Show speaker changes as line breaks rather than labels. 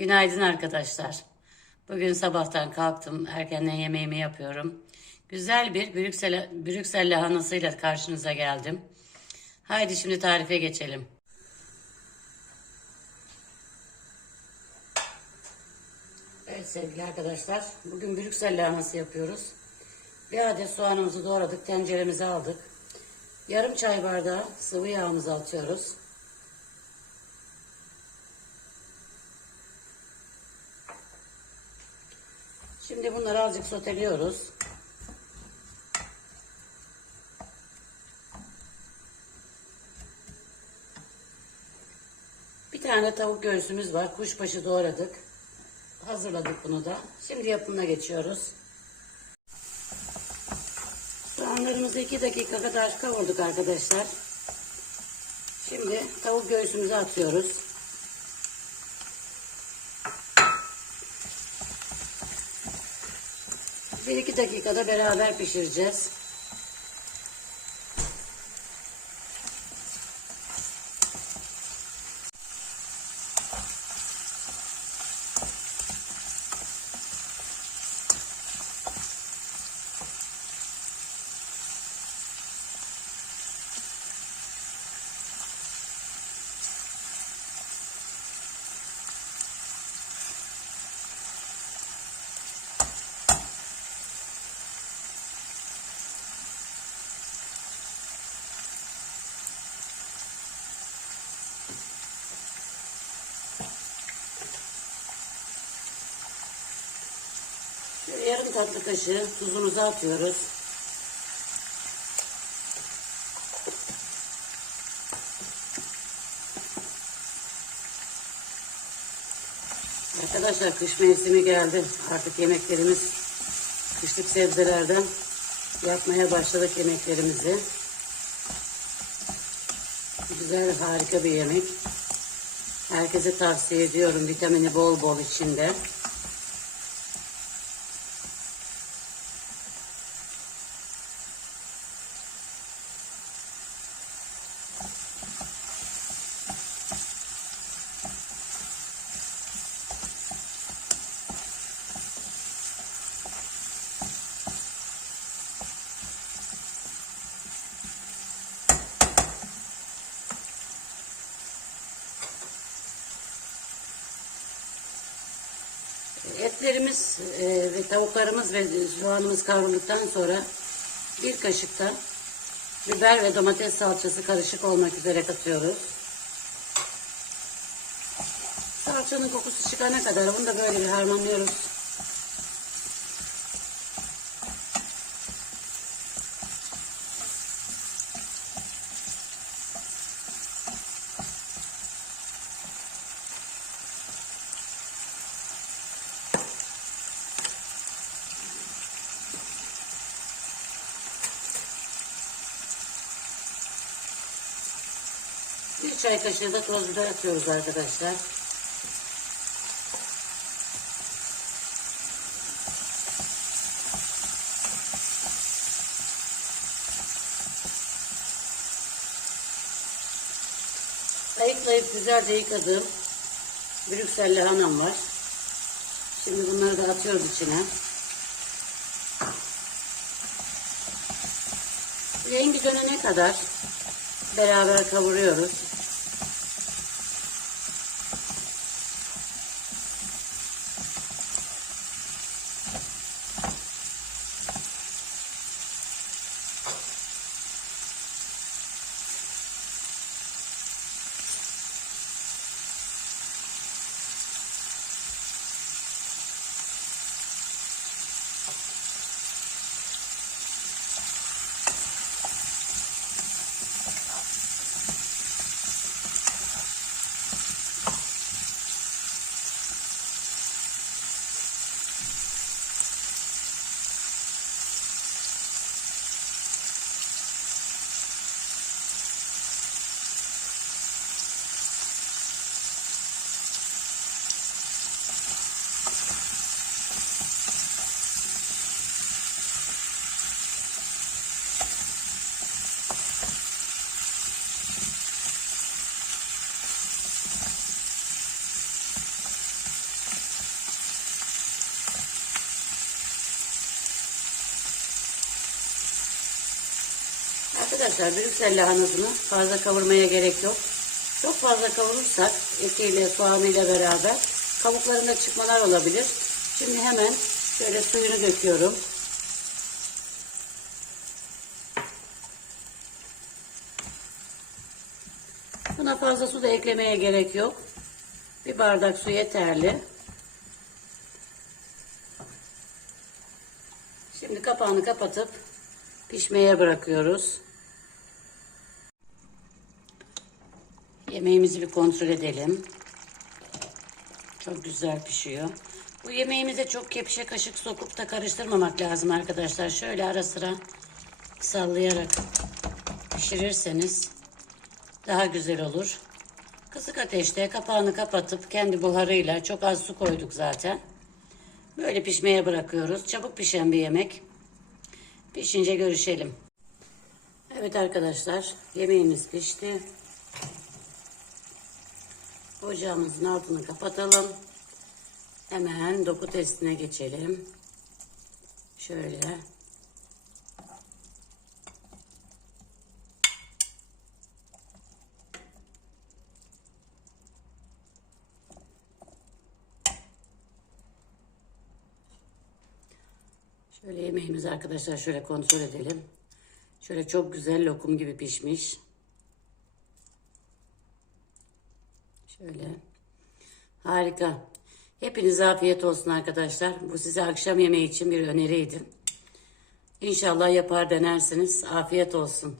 Günaydın arkadaşlar. Bugün sabahtan kalktım. Erkenden yemeğimi yapıyorum. Güzel bir Brüksel, Brüksel lahanasıyla karşınıza geldim. Haydi şimdi tarife geçelim. Evet sevgili arkadaşlar. Bugün Brüksel lahanası yapıyoruz. Bir adet soğanımızı doğradık. Tenceremize aldık. Yarım çay bardağı sıvı yağımızı atıyoruz. Şimdi bunları azıcık soteliyoruz. Bir tane tavuk göğsümüz var. Kuşbaşı doğradık. Hazırladık bunu da. Şimdi yapımına geçiyoruz. Soğanlarımızı 2 dakika kadar kavurduk arkadaşlar. Şimdi tavuk göğsümüzü atıyoruz. Bir iki dakikada beraber pişireceğiz. Yarım tatlı kaşığı tuzumuzu atıyoruz. Arkadaşlar kış mevsimi geldi. Artık yemeklerimiz kışlık sebzelerden yapmaya başladık yemeklerimizi. Güzel harika bir yemek. Herkese tavsiye ediyorum. Vitamini bol bol içinde. Etlerimiz e, ve tavuklarımız ve soğanımız kavrulduktan sonra bir kaşık da biber ve domates salçası karışık olmak üzere katıyoruz. Salçanın kokusu çıkana kadar bunu da böyle bir harmanlıyoruz. Çay kaşığı da toz biber atıyoruz arkadaşlar. Ayıklayıp güzelce yıkadığım Brüksel lahanam var. Şimdi bunları da atıyoruz içine. Rengi dönene kadar beraber kavuruyoruz. Arkadaşlar Brüksel lahanasını fazla kavurmaya gerek yok. Çok fazla kavurursak etiyle soğanıyla beraber kabuklarında çıkmalar olabilir. Şimdi hemen şöyle suyunu döküyorum. Buna fazla su da eklemeye gerek yok. Bir bardak su yeterli. Şimdi kapağını kapatıp pişmeye bırakıyoruz. Yemeğimizi bir kontrol edelim. Çok güzel pişiyor. Bu yemeğimize çok kepçe kaşık sokup da karıştırmamak lazım arkadaşlar. Şöyle ara sıra sallayarak pişirirseniz daha güzel olur. Kısık ateşte kapağını kapatıp kendi buharıyla çok az su koyduk zaten. Böyle pişmeye bırakıyoruz. Çabuk pişen bir yemek. Pişince görüşelim. Evet arkadaşlar yemeğimiz pişti. Ocağımızın altını kapatalım. Hemen doku testine geçelim. Şöyle. Şöyle yemeğimizi arkadaşlar şöyle kontrol edelim. Şöyle çok güzel lokum gibi pişmiş. Şöyle. Harika. Hepinize afiyet olsun arkadaşlar. Bu size akşam yemeği için bir öneriydi. İnşallah yapar denersiniz. Afiyet olsun.